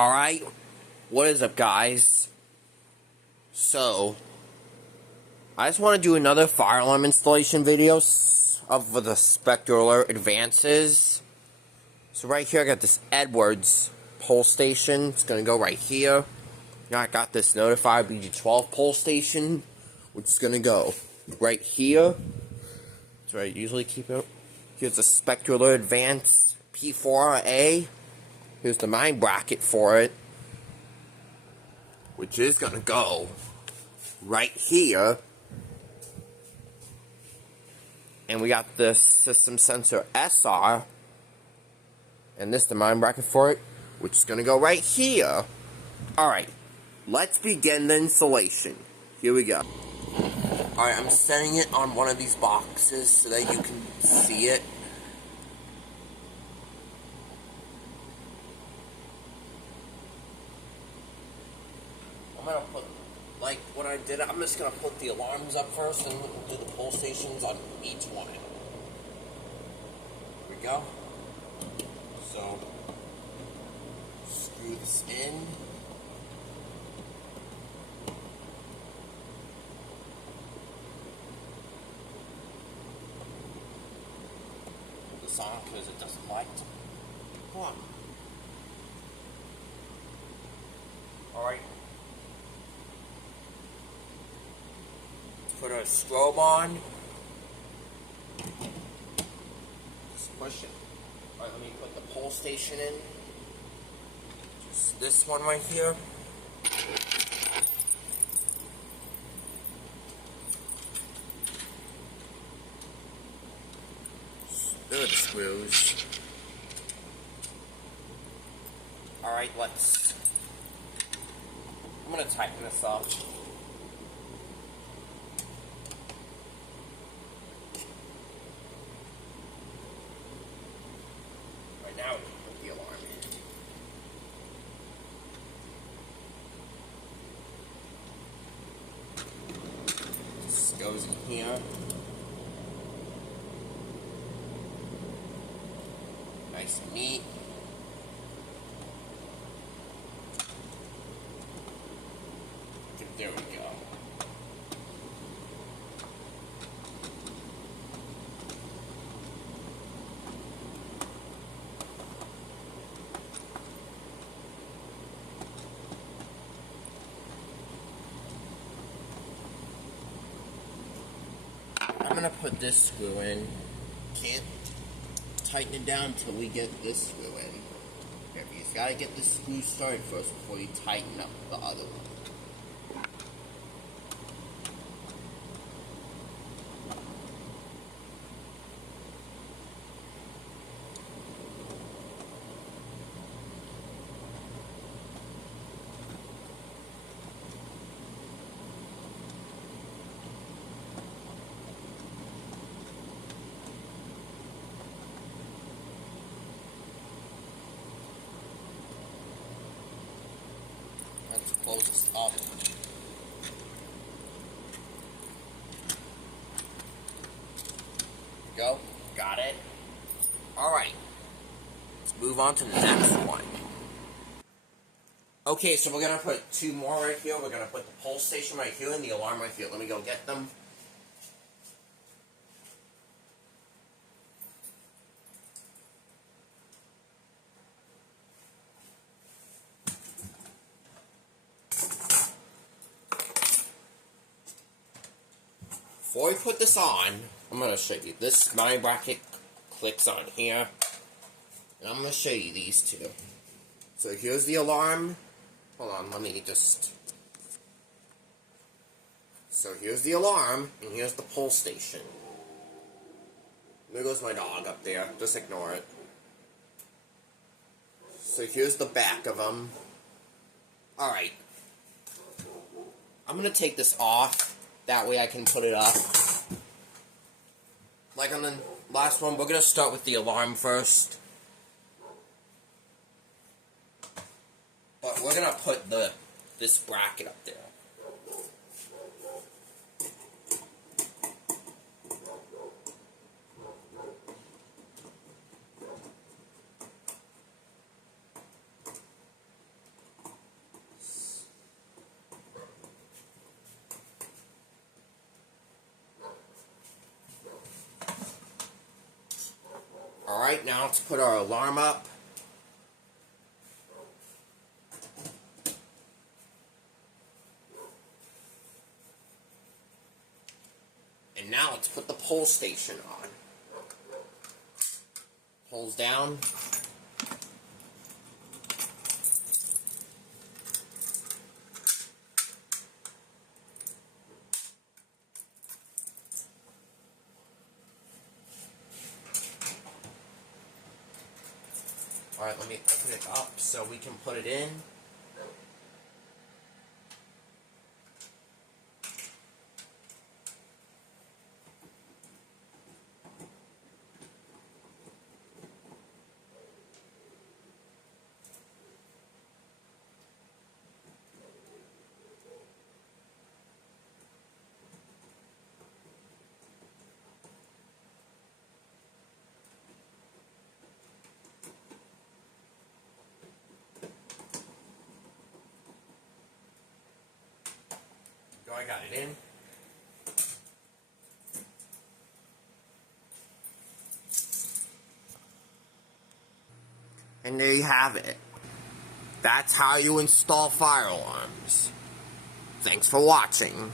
Alright, what is up, guys? So, I just want to do another fire alarm installation video of the Spectre Alert Advances. So right here I got this Edwards pole station. It's going to go right here. Now I got this Notify BG12 pole station, which is going to go right here. That's where I usually keep it. Here's the Spectre Alert Advance P4A. Here's the mine bracket for it, which is going to go right here. And we got the system sensor SR, and this the mine bracket for it, which is going to go right here. Alright, let's begin the installation. Here we go. Alright, I'm setting it on one of these boxes so that you can see it. I'm gonna put, like what I did, I'm just gonna put the alarms up first and do the pole stations on each one. Here we go. So, screw this in. Put this on because it doesn't like to. Come on. Alright. Put a strobe on. Just push it. Alright, let me put the pole station in. Just this one right here. There are the screws. Alright, I'm gonna tighten this up. Now we can put the alarm in. This goes in here. Nice and neat. There we go. I'm gonna put this screw in. Can't tighten it down until we get this screw in. You just gotta get the screw started first before you tighten up the other one. Let's close this up. Go. Got it. Alright. Let's move on to the next one. Okay, so we're going to put two more right here. We're going to put the pole station right here and the alarm right here. Let me go get them. Before we put this on, I'm going to show you. This mine bracket clicks on here. And I'm going to show you these two. So here's the alarm. Hold on, let me just... So here's the alarm, and here's the pole station. There goes my dog up there. Just ignore it. So here's the back of them. Alright. I'm going to take this off. That way I can put it up. Like on the last one, we're going to start with the alarm first. But we're going to put this bracket up there. Alright, now let's put our alarm up. And now let's put the pole station on. Poles down. Alright, let me open it up so we can put it in. I got it in. And there you have it. That's how you install fire alarms. Thanks for watching.